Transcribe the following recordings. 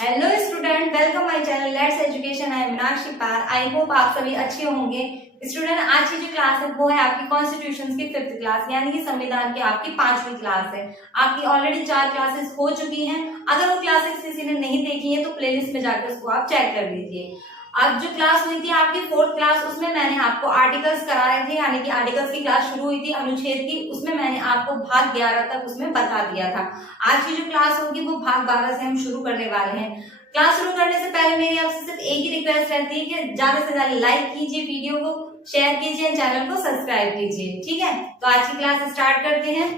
Hello student, welcome my channel let's education. I am Meenakshi पार। I hope आप सभी अच्छे होंगे। स्टूडेंट, आज की जो क्लास है वो है आपकी कॉन्स्टिट्यूशन की 5th क्लास, यानी कि संविधान की आपकी 5वीं क्लास है। आपकी ऑलरेडी 4 क्लासेस हो चुकी हैं। अगर वो क्लासेस किसी ने नहीं देखी है तो प्लेलिस्ट में जाकर उसको आप चेक कर लीजिए। अब जो क्लास हुई थी आपकी 4th क्लास, उसमें मैंने आपको आर्टिकल्स कराए थे, यानी कि आर्टिकल्स की क्लास शुरू हुई थी अनुच्छेद की। उसमें मैंने आपको भाग 11 तक उसमें बता दिया था। आज की जो क्लास होगी वो भाग 12 से हम शुरू करने वाले हैं। क्लास शुरू करने से पहले मेरी आपसे सिर्फ एक ही रिक्वेस्ट रहती है कि ज्यादा से ज्यादा लाइक कीजिए, वीडियो को शेयर कीजिए, चैनल को सब्सक्राइब कीजिए। ठीक है, तो आज की क्लास स्टार्ट करते हैं।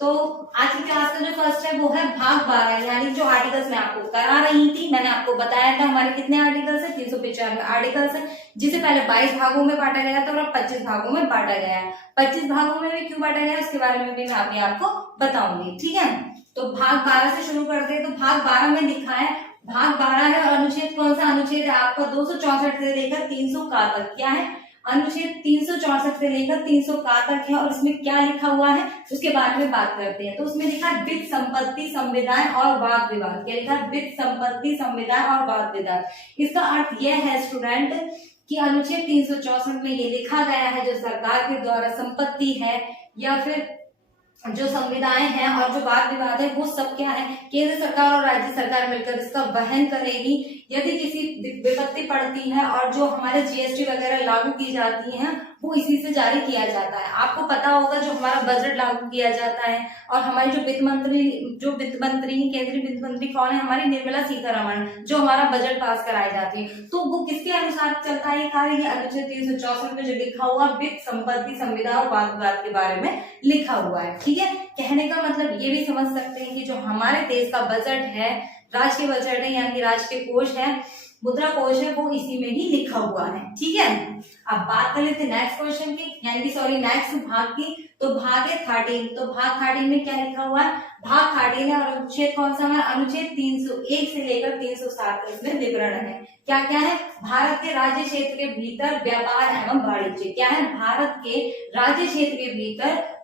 तो आज की क्लास का जो फर्स्ट है वो है भाग 12, यानी जो आर्टिकल्स मैं आपको करा रही थी। मैंने आपको बताया था हमारे कितने आर्टिकल्स है, 395 आर्टिकल्स है, जिसे पहले 22 भागों में बांटा गया था और अब 25 भागों में बांटा गया है। 25 भागों में भी क्यों बांटा गया है उसके बारे में भी मैं अभी आपको बताऊंगी। ठीक है, तो भाग 12 से शुरू करते हैं। तो भाग 12 में लिखा है, भाग 12 है और अनुच्छेद कौन सा अनुच्छेद है आपका 264 से लेकर 300 का तक। क्या है? अनुच्छेद 364 से लेकर 300 का तक है। और इसमें क्या लिखा हुआ है उसके बारे में बात करते हैं। तो उसमें लिखा है वित्त संपत्ति संविधान और वाद विवाद। क्या लिखा है? वित्त संपत्ति संविधान और वाद विवाद। इसका अर्थ यह है स्टूडेंट कि अनुच्छेद 364 में ये लिखा गया है जो सरकार के द्वारा संपत्ति है या फिर जो संविधाएं हैं और जो वाद विवाद है वो सब क्या है, केंद्र सरकार और राज्य सरकार मिलकर इसका वहन करेगी। यदि किसी विपत्ति पड़ती है और जो हमारे जीएसटी वगैरह लागू की जाती हैं वो इसी से जारी किया जाता है। आपको पता होगा जो हमारा बजट लागू किया जाता है और हमारी जो वित्त मंत्री केंद्रीय वित्त मंत्री कौन है, हमारी निर्मला सीतारमण, जो हमारा बजट पास कराई जाती है, तो वो किसके अनुसार चलता है कार्य? ये अनुच्छेद 364 में जो लिखा हुआ वित्त संपत्ति संविधान और वाद विवाद के बारे में लिखा हुआ है। ठीक है, कहने का मतलब ये भी समझ सकते हैं कि जो हमारे देश का बजट है, राष्ट्रीय बजट है, यानी कि राष्ट्रीय कोष है, मुद्रा कोष है, वो इसी में ही लिखा हुआ है। ठीक है, अब बात कर लेते हैं नेक्स्ट क्वेश्चन की, यानी कि नेक्स्ट भाग की। तो भाग है 13। तो भाग 13 में क्या लिखा हुआ है? भाग 13 है और अनुच्छेद कौन सा है? अनुच्छेद 301 से लेकर 307 तक इसमें विवरण है। क्या क्या है? भारत के राज्य क्षेत्र के भीतर व्यापार एवं वाणिज्य। क्या है? भारत के राज्य क्षेत्र के भीतर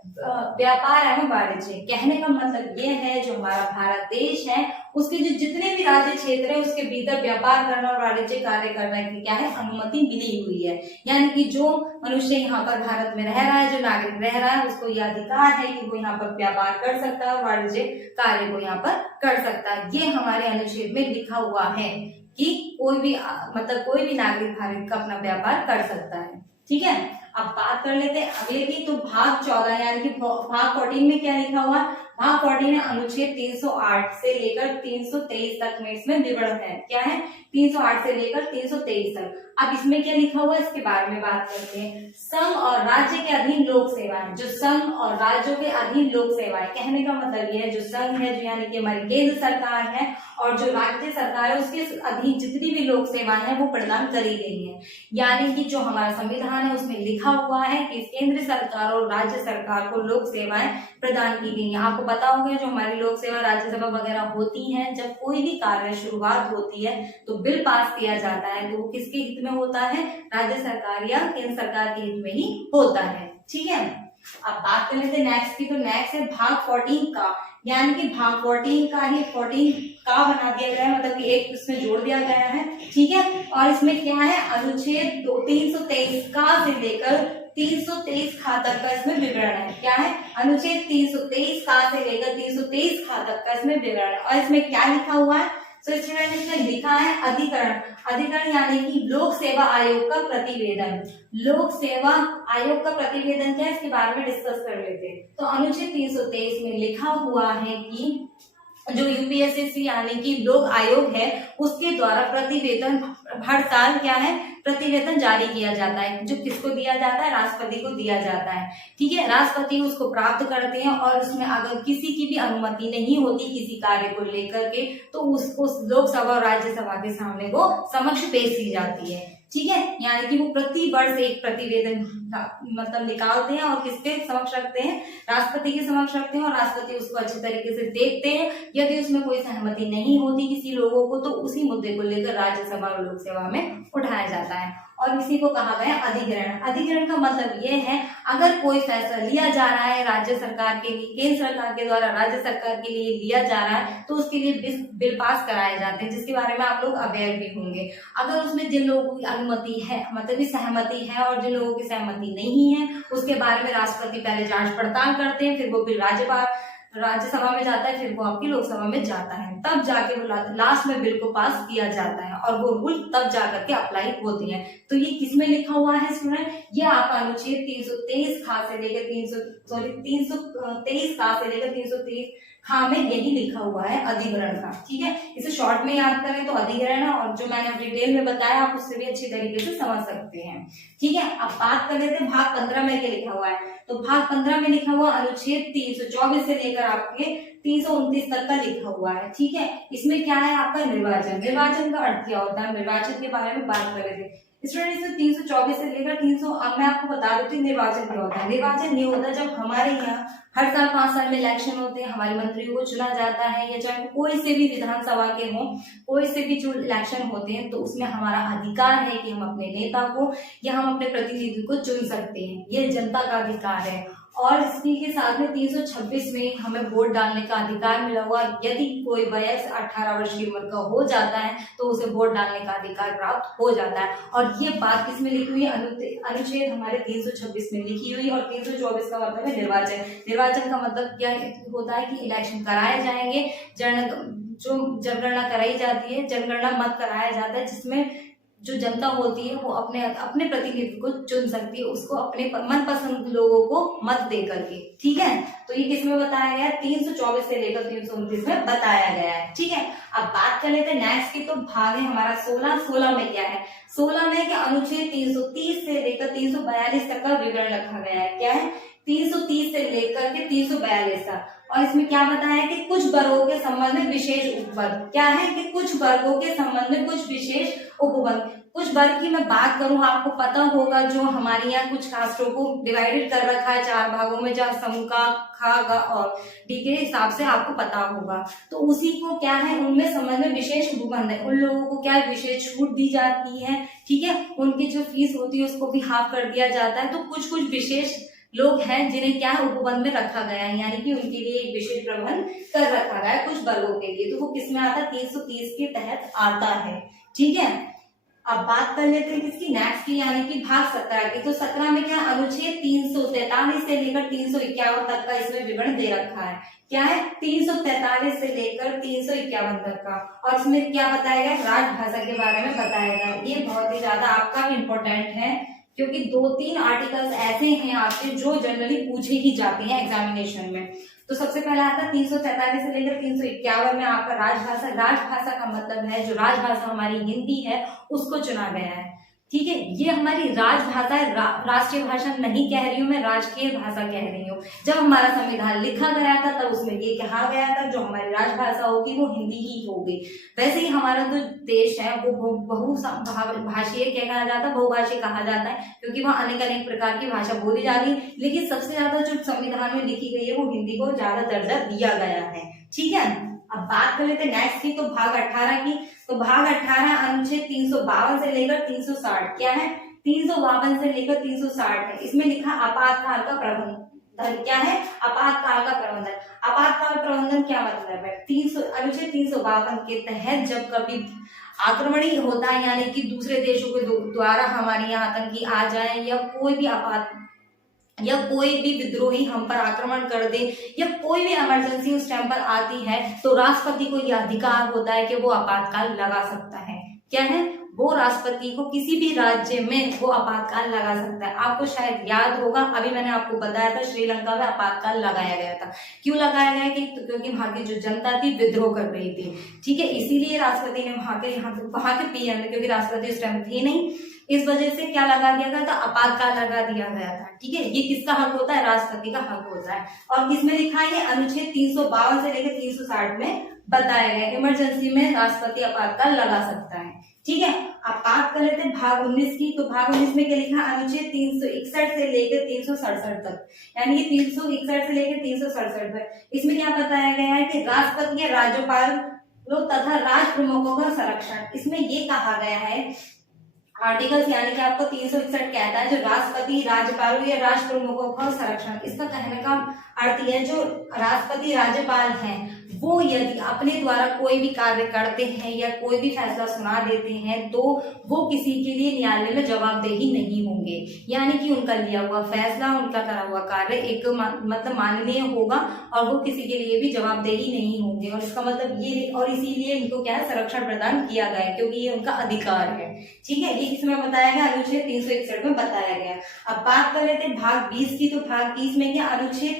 व्यापार एवं वाणिज्य। कहने का मतलब ये है जो हमारा भारत देश है उसके जो जितने भी राज्य क्षेत्र है उसके भीतर व्यापार करना और वाणिज्य कार्य करने की क्या है, अनुमति मिली हुई है। यानी कि जो मनुष्य यहाँ पर भारत में रह रहा है, जो नागरिक रह रहा है, उसको यह अधिकार है कि वो यहाँ पर व्यापार कर सकता है और वाणिज्य कार्य को यहाँ पर कर सकता है। ये हमारे अनुच्छेद में लिखा हुआ है कि कोई भी नागरिक भारत का अपना व्यापार कर सकता है। ठीक है, अब बात कर लेते हैं अगले की। तो भाग 14 यानी कि भाग 14 में क्या लिखा हुआ? भाग 14 में अनुच्छेद 308 से लेकर 323 तक में इसमें विवरण है। क्या है? 308 से लेकर 323 तक। अब इसमें क्या लिखा हुआ है इसके बारे में बात करते हैं। संघ और राज्य के अधीन लोक सेवाएं। जो संघ और राज्यों के अधीन लोक सेवाएं, कहने का मतलब यह है जो संघ है, जो यानी कि हमारी केंद्र सरकार है, और जो राज्य सरकार है उसके अधीन जितनी भी लोक सेवाएं हैं वो प्रदान करी गई है। यानी कि जो हमारा संविधान है उसमें लिखा हुआ है कि केंद्र सरकार और राज्य सरकार को लोक सेवाएं प्रदान की गई है। आपको पता होगा जो हमारी लोक सेवा राज्यसभा वगैरह होती है, जब कोई भी कार्य शुरुआत होती है तो बिल पास किया जाता है, तो वो किसके हित में होता है? राज्य सरकार या केंद्र सरकार के हित में ही होता है। ठीक है, अब बात कर लेते हैं नेक्स्ट की। तो नेक्स्ट है भाग 14 का, यानी कि भाग 14 का ही 14 का बना दिया गया है, मतलब कि एक इसमें जोड़ दिया गया है। ठीक है, और इसमें क्या है? अनुच्छेद 323 का से लेकर 323 खा तक का इसमें विवरण है। क्या है? अनुच्छेद 323 का से लेकर 323 खा तक का इसमें विवरण है। और इसमें क्या लिखा हुआ है? तो स्टूडेंट इसमें लिखा है अधिकरण। अधिकरण यानी कि लोक सेवा आयोग का प्रतिवेदन। लोक सेवा आयोग का प्रतिवेदन क्या है इसके बारे में डिस्कस कर लेते हैं। तो अनुच्छेद 323 में लिखा हुआ है कि जो यूपीएससी यानी कि लोक आयोग है उसके द्वारा प्रतिवेदन हर साल क्या है, प्रतिवेदन जारी किया जाता है। जो किसको दिया जाता है? राष्ट्रपति को दिया जाता है। ठीक है, राष्ट्रपति उसको प्राप्त करते हैं और उसमें अगर किसी की भी अनुमति नहीं होती किसी कार्य को लेकर के तो उसको लोकसभा और राज्यसभा के सामने वो समक्ष पेश की जाती है। ठीक है, यानी कि वो प्रति वर्ष एक प्रतिवेदन मतलब निकालते हैं और किसके समक्ष रखते हैं, राष्ट्रपति के समक्ष रखते हैं और राष्ट्रपति उसको अच्छी तरीके से देखते हैं। यदि उसमें कोई सहमति नहीं होती किसी लोगों को तो उसी मुद्दे को लेकर राज्यसभा और लोकसभा में उठाया जाता है और इसी को कहा गया अधिग्रहण। अधिग्रहण का मतलब ये है अगर कोई फैसला लिया जा रहा है राज्य सरकार के लिए, केंद्र सरकार के द्वारा राज्य सरकार के लिए लिया जा रहा है तो उसके लिए बिल पास कराए जाते हैं, जिसके बारे में आप लोग अवेयर भी होंगे। अगर उसमें जिन लोगों की अनुमति है मतलब सहमति है और जिन लोगों की सहमति नहीं है उसके बारे में राष्ट्रपति पहले जांच पड़ताल करते हैं, फिर वो बिल राज्यसभा में जाता है, फिर वो आपकी लोकसभा में जाता है, तब जाके वो लास्ट में बिल को पास किया जाता है और वो रूल तब जाकर के अप्लाई होती है। तो ये किसमें लिखा हुआ है स्टूडेंट, ये आपका अनुच्छेद 323 खा से लेकर 323 खा से लेकर 330 खा में यही लिखा हुआ है अधिग्रहण का। ठीक है, इसे शॉर्ट में याद करें तो अधिग्रहण है और जो मैंने डिटेल में बताया आप उससे भी अच्छी तरीके से समझ सकते हैं। ठीक है, अब बात कर लेते हैं भाग 15 में क्या लिखा हुआ है। तो भाग 15 में लिखा हुआ अनुच्छेद 324 से लेकर आपके 329 तक का लिखा हुआ है। ठीक है, इसमें क्या है आपका निर्वाचन। निर्वाचन का अर्थ क्या होता है, निर्वाचन के बारे में बात कर रहे थे स्टूडेंट। इसमें 324 से लेकर 300 अब मैं आपको बता देती हूँ निर्वाचन क्या होता है। निर्वाचन ये होता है जब हमारे यहाँ हर साल 5 साल में इलेक्शन होते हैं, हमारे मंत्रियों को चुना जाता है या चाहे कोई से भी विधानसभा के हों, कोई से भी जो इलेक्शन होते हैं तो उसमें हमारा अधिकार है कि हम अपने नेता को या हम अपने प्रतिनिधि को चुन सकते हैं, ये जनता का अधिकार है। और इसी के साथ में 326 में हमें वोट डालने का अधिकार मिला हुआ। यदि कोई वयस 18 वर्ष की उम्र का हो जाता है तो उसे वोट डालने का अधिकार प्राप्त हो जाता है। और ये बात किसमें लिखी हुई है, अनुच्छेद हमारे 326 में लिखी हुई और 324 का मतलब है निर्वाचन। निर्वाचन का मतलब क्या होता है कि इलेक्शन कराए जाएंगे, जनगणना कराई जाती है, जनगणना मत कराया जाता है जिसमें जो जनता होती है वो अपने प्रतिनिधि को चुन सकती है, उसको अपने मनपसंद लोगों को मत दे करके। ठीक है, तो ये किसमें बताया गया है, 324 से लेकर 329 में बताया गया है। ठीक है, अब बात कर लेते हैं नेक्स्ट की। तो भाग है हमारा 16 में क्या है, 16 में क्या अनुच्छेद 330 से लेकर 342 तक का विवरण रखा गया है। क्या है, 330 से लेकर के 342 तक। और इसमें क्या बताया है कि कुछ वर्गों के संबंध में विशेष उपवर्ग। क्या है कि कुछ वर्गों के संबंध में कुछ विशेष उपवर्ग। कुछ वर्ग की मैं बात करूं, आपको पता होगा जो हमारे यहाँ कुछ कास्टों को डिवाइडेड कर रखा है 4 भागों में, जहाँ समूह का ख ग और डी के हिसाब से आपको पता होगा। तो उसी को क्या है उनमें संबंध में विशेष उपबंध है, उन लोगों को क्या विशेष छूट दी जाती है। ठीक है, उनकी जो फीस होती है उसको भी हाफ कर दिया जाता है। तो कुछ विशेष लोग हैं जिन्हें क्या उपबंध में रखा गया है, यानी कि उनके लिए एक विशेष प्रबंध कर रखा गया है कुछ वर्गों के लिए। तो वो किसमें आता है, 330 के तहत आता है। ठीक है, अब बात कर लेते हैं किसकी, नेक्स्ट की, यानी कि भाग 17 की। तो 17 में क्या अनुच्छेद 343 से लेकर 351 तक का इसमें विवरण दे रखा है। क्या है, 343 से लेकर 351 तक का। और इसमें क्या बताया गया, राजभाषा के बारे में बताया गया। ये बहुत ही ज्यादा आपका इम्पोर्टेंट है क्योंकि 2-3 आर्टिकल्स ऐसे हैं आपके जो जनरली पूछे ही जाते हैं एग्जामिनेशन में। तो सबसे पहला आता है 343 से लेकर 351 में आपका राजभाषा। राजभाषा का मतलब है जो राजभाषा हमारी हिंदी है उसको चुना गया है। ठीक है, ये हमारी राजभाषा है, राष्ट्रीय भाषा नहीं कह रही हूँ मैं, राजकीय भाषा कह रही हूँ। जब हमारा संविधान लिखा गया था तब उसमें ये कहा गया था जो हमारी राजभाषा होगी वो हिंदी ही होगी। वैसे ही हमारा जो देश है वो बहुभाषीय कहा जाता है, बहुभाषीय कहा जाता है क्योंकि वहाँ अनेक प्रकार की भाषा बोली जाती है। लेकिन सबसे ज्यादा जो संविधान में लिखी गई है वो हिंदी को ज्यादा दर्जा दिया गया है। ठीक है, अब बात कर लेते हैं नेक्स्ट की। तो भाग 18 की। तो भाग 18 अनुच्छेद 352 से लेकर 360। क्या है, 352 से लेकर 360 है। इसमें लिखा आपातकाल का प्रबंधन। क्या है, आपातकाल का प्रबंधन। आपातकाल प्रबंधन क्या मतलब है, अनुच्छेद 352 के तहत जब कभी आक्रमण ही होता है, यानी कि दूसरे देशों के द्वारा हमारे यहाँ आतंकी आ जाए या कोई भी विद्रोही हम पर आक्रमण कर दे या कोई भी इमरजेंसी उस टाइम पर आती है तो राष्ट्रपति को यह अधिकार होता है कि वो आपातकाल लगा सकता है। क्या है, वो राष्ट्रपति को किसी भी राज्य में वो आपातकाल लगा सकता है। आपको शायद याद होगा अभी मैंने आपको बताया था श्रीलंका में आपातकाल लगाया गया था। क्यों लगाया गया कि क्योंकि वहां की जो जनता थी विद्रोह कर रही थी। ठीक है, इसीलिए राष्ट्रपति ने वहां के पीएम ने, क्योंकि राष्ट्रपति उस टाइम थे नहीं, इस वजह से क्या लगा दिया गया था, आपातकाल लगा दिया गया था। ठीक है, ये किसका हक होता है, राष्ट्रपति का हक होता है। और किसमें लिखा है, अनुच्छेद 352 से लेकर 360 में बताया गया इमरजेंसी में राष्ट्रपति आपातकाल लगा सकता है। ठीक है। अब बात कर लेते हैं भाग 19 की। तो भाग 19 में क्या लिखा, अनुच्छेद 361 से लेकर 367 तक, यानी कि 361 से लेकर 367 तक। इसमें क्या बताया गया है कि राष्ट्रपति या राज्यपाल लोग तथा राष्ट्र प्रमुखों का संरक्षण, इसमें ये कहा गया है आर्टिकल्स, यानी कि आपको 361 कहता है जो राष्ट्रपति, राज्यपाल या राष्ट्र प्रमुखों का संरक्षण। इसका कहने का अर्थ यह, जो राष्ट्रपति राज्यपाल हैं वो यदि अपने द्वारा कोई भी कार्य करते हैं या कोई भी फैसला सुना देते हैं तो वो किसी के लिए न्यायालय में जवाबदेही नहीं होंगे, यानी कि उनका लिया हुआ फैसला, उनका करा हुआ कार्य एक मतलब माननीय होगा और वो किसी के लिए भी जवाबदेही नहीं होंगे। और इसका मतलब ये, और इसीलिए इनको क्या है, संरक्षण प्रदान किया गया है क्योंकि ये उनका अधिकार है। ठीक है, ये किसमें बताया गया, अनुच्छेद 361 में बताया गया। अब बात कर लेते हैं भाग 20 की। तो भाग 20 में क्या, अनुच्छेद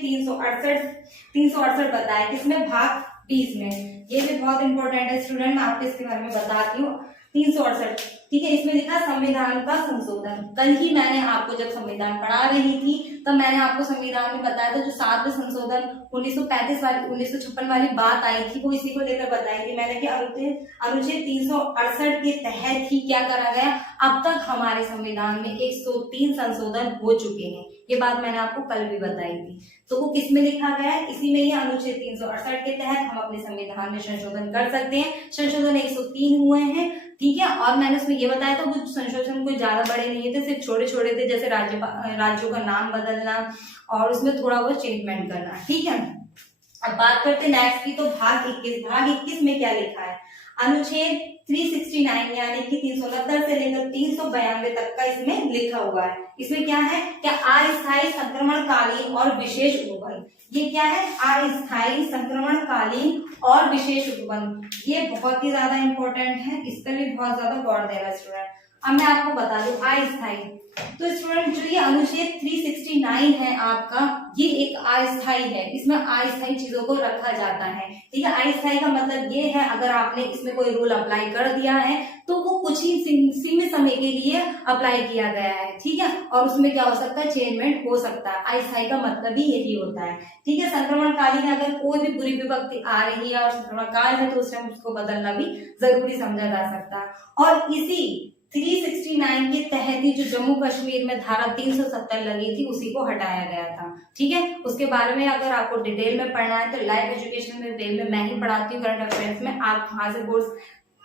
368 बताया, किसमें, भाग 20 में। ये भी बहुत इंपॉर्टेंट है स्टूडेंट, मैं आपको इसके बारे में बताती हूँ। 368, ठीक है, इसमें लिखा संविधान का संशोधन। कल ही मैंने आपको जब संविधान पढ़ा रही थी तब मैंने आपको संविधान में बताया था जो 7वें संशोधन 1935 वाली 1956 वाली बात आई थी वो इसी को लेकर बताई थी मैंने कि अनुच्छेद 368 के तहत ही क्या करा गया, अब तक हमारे संविधान में 103 संशोधन हो चुके हैं। ये बात मैंने आपको कल भी बताई थी। तो वो किस में लिखा गया है, इसी में, ये अनुच्छेद 368 के तहत हम अपने संविधान में संशोधन कर सकते हैं। संशोधन 103 हुए हैं, ठीक है। और मैंने उसमें ये बताया था वो संशोधन कोई ज्यादा बड़े नहीं थे, सिर्फ छोटे छोटे थे, जैसे राज्यों का नाम बदलना और उसमें थोड़ा बहुत चेंजमेंट करना, ठीक है। अब बात करते हैं नेक्स्ट की। तो भाग 21 में क्या लिखा है, अनुच्छेद 369 यानी कि 369 से लेकर 392 तक का इसमें लिखा हुआ है। इसमें क्या है, क्या अस्थायी संक्रमणकालीन और विशेष उपबंध, ये क्या है, अस्थायी संक्रमणकालीन और विशेष उपबंध, ये बहुत ही ज्यादा इंपॉर्टेंट है, इस पर भी बहुत ज्यादा गौर देना स्टूडेंट। अब मैं आपको बता दूं अस्थायी, तो स्टूडेंट जो ये अनुच्छेद 369 है आपका, ये एक अस्थायी है, इसमें अस्थायी चीजों को रखा जाता है, ठीक है। अस्थायी का मतलब ये है अगर आपने इसमें कोई रूल अप्लाई कर दिया है तो वो कुछ ही सीमित समय के लिए अप्लाई किया गया है, ठीक है, और उसमें क्या हो सकता है, चेंजमेंट हो सकता है। अस्थायी का मतलब भी यही होता है, ठीक है। संक्रमणकालीन अगर कोई भी बुरी विपत्ति आ रही है और संक्रमणकाल है तो उस टाइम उसको बदलना भी जरूरी समझा जा सकता है। और इसी 369 के तहत ही जो जम्मू कश्मीर में धारा 370 लगी थी उसी को हटाया गया था, ठीक है। उसके बारे में अगर आपको डिटेल में पढ़ना है तो लाइव एजुकेशन में मैं ही पढ़ाती हूँ करंट अफेयर्स में, आप वहां से कोर्स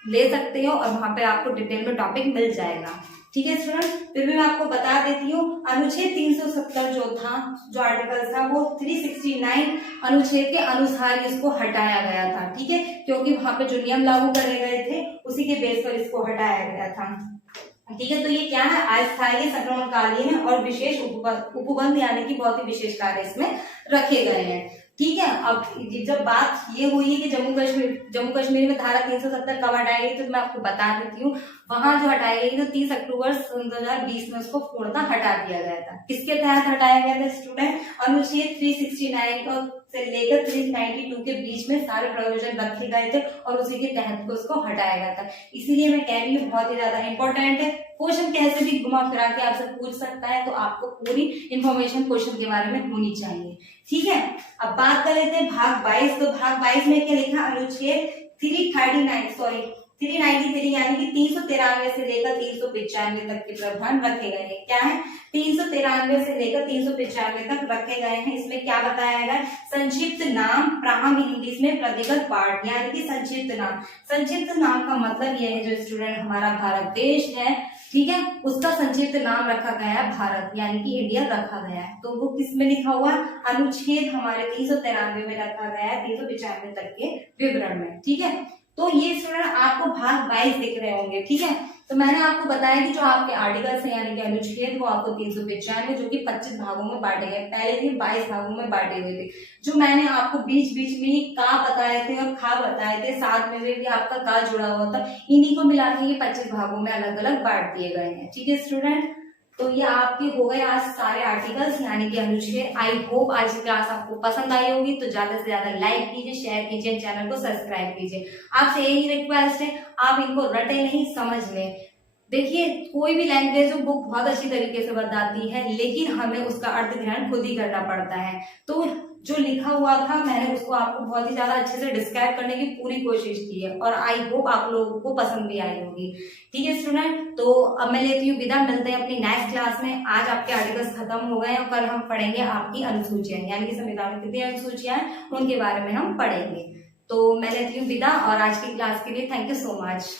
ले सकते हो और वहां पे आपको डिटेल में टॉपिक मिल जाएगा, ठीक है स्टूडेंट। फिर भी मैं आपको बता देती हूँ अनुच्छेद 370 जो था, जो आर्टिकल था वो 369 अनुच्छेद के अनुसार इसको हटाया गया था, ठीक है, क्योंकि वहां पे जो नियम लागू करे गए थे उसी के बेस पर इसको हटाया गया था, ठीक है। तो ये क्या है, अस्थायी संक्रमणकालीन और विशेष उपबंध यानी कि बहुत ही विशेष कार्य इसमें रखे गए हैं, ठीक है। अब जब बात ये हुई है कि जम्मू कश्मीर में धारा 370 कब हटाई गई तो मैं आपको बता देती हूँ। वहां जो हटाई गई तो 30 अक्टूबर 2020 में उसको पूर्णतः हटा दिया गया था। किसके तहत हटाया गया था स्टूडेंट, अनुच्छेद 369 से लेकर 392 के बीच में सारे प्रोविजन रखे गए थे और उसी के तहत को उसको हटाया गया था। इसीलिए मैं कह रही हूँ बहुत ही ज्यादा इंपॉर्टेंट है, क्वेश्चन कैसे भी घुमा फिरा के आपसे पूछ सकता है, तो आपको पूरी इंफॉर्मेशन क्वेश्चन के बारे में होनी चाहिए, ठीक है। अब बात कर लेते हैं भाग 22। तो भाग 22 में क्या लिखा, अनुच्छेद 393 यानी कि 393 से लेकर 395 तक के प्रावधान रखे गए हैं। क्या है, 393 से लेकर 395 तक रखे गए हैं। इसमें क्या बताया गया, संक्षिप्त नाम, प्रारंभ इंग्लिश में प्रधिगत पार्ट यानी कि संक्षिप्त नाम। संक्षिप्त नाम का मतलब यह है जो स्टूडेंट हमारा भारत देश है, ठीक है, उसका संक्षिप्त नाम रखा गया है भारत यानी कि इंडिया रखा गया है। तो वो किस में लिखा हुआ, अनुच्छेद हमारे 393 में रखा गया है 395 तक के विवरण में, ठीक है। तो ये स्टूडेंट आपको भाग 22 दिख रहे होंगे, ठीक है। तो मैंने आपको बताया कि जो आपके आर्टिकल्स हैं यानी कि अनुच्छेद वो आपको 395 जो कि 25 भागों में बांटे गए, पहले भी 22 भागों में बांटे हुए थे। जो मैंने आपको बीच बीच में का बताए थे और खा बताए थे, साथ में भी आपका का जुड़ा हुआ था, इन्हीं को मिला के 25 भागों में अलग अलग बांट दिए गए हैं, ठीक है स्टूडेंट। तो ये आपके हो गए आज सारे आर्टिकल्स यानी कि अनुच्छेद। आई होप आज की क्लास आपको पसंद आई होगी, तो ज्यादा से ज्यादा लाइक कीजिए, शेयर कीजिए, चैनल को सब्सक्राइब कीजिए। आपसे यही रिक्वेस्ट है, आप इनको रटे नहीं, समझ लें। देखिए, कोई भी लैंग्वेज बुक बहुत अच्छी तरीके से बताती है, लेकिन हमें उसका अर्थ ग्रहण खुद ही करना पड़ता है। तो जो लिखा हुआ था मैंने उसको आपको बहुत ही ज्यादा अच्छे से डिस्क्राइब करने की पूरी कोशिश की है, और आई होप आप लोगों को पसंद भी आई होगी। ठीक है स्टूडेंट, तो अब मैं लेती हूँ विदा, मिलते हैं अपनी नेक्स्ट क्लास में। आज आपके आर्टिकल्स खत्म हो गए और कल हम पढ़ेंगे आपकी अनुसूचियां, यानी कि संविधान में कितनी अनुसूचियां हैं उनके बारे में हम पढ़ेंगे। तो मैं लेती हूँ विदा, और आज की क्लास के लिए थैंक यू सो मच।